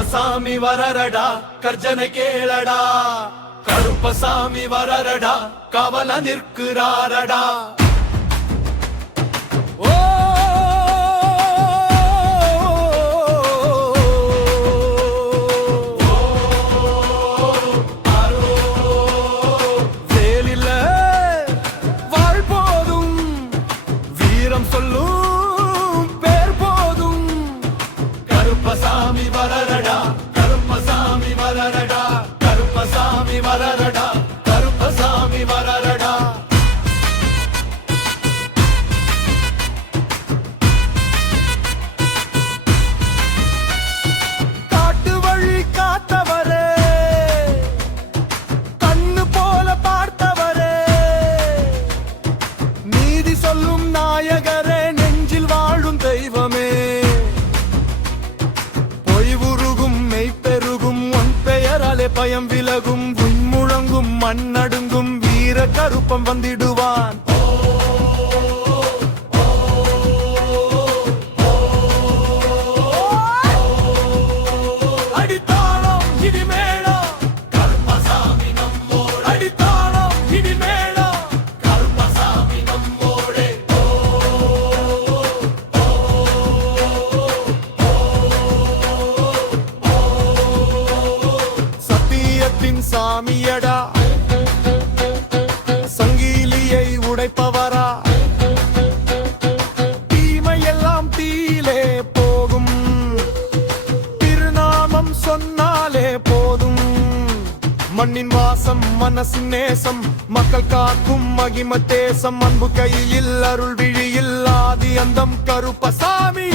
கருப்பசாமி வரரடா கர்ஜனை கேளடா கருப்பசாமி வரரடா கவல நிற்கிறாரடா சொல்லும் பேர் போதும் கருப்பசாமி வரரடா கருப்பசாமி வரரடா கருப்பசாமி வரரடா கருப்பசாமி வரரடா காட்டு வழி காத்தவரே கண்ணு போல பார்த்தவரே நீதி சொல்லும் நாயகரே தெய்வமே பொய் உருகும் மெய்ப்பெருகும் உன் பெயராலே பயம் விலகும் முழங்கும் மண்ணடுங்கும் வீர கருப்பம் வந்திடுவான் அடித்தாளம் இடி மேளம் கருப்பசாமி நம்மோடு அடித்தாளம் இடி மேளம் கருப்பசாமி நம்மோடு சாமியடா சங்கிலியை உடைப்பவரா தீமையெல்லாம் தீலே போகும் திருநாமம் சொன்னாலே போதும் மண்ணின் வாசம் மனசின் நேசம் மக்கள் காக்கும் மகிம தேசம் அன்பு கையில் அருள் விழியில் ஆதி அந்தம் கருப்பசாமி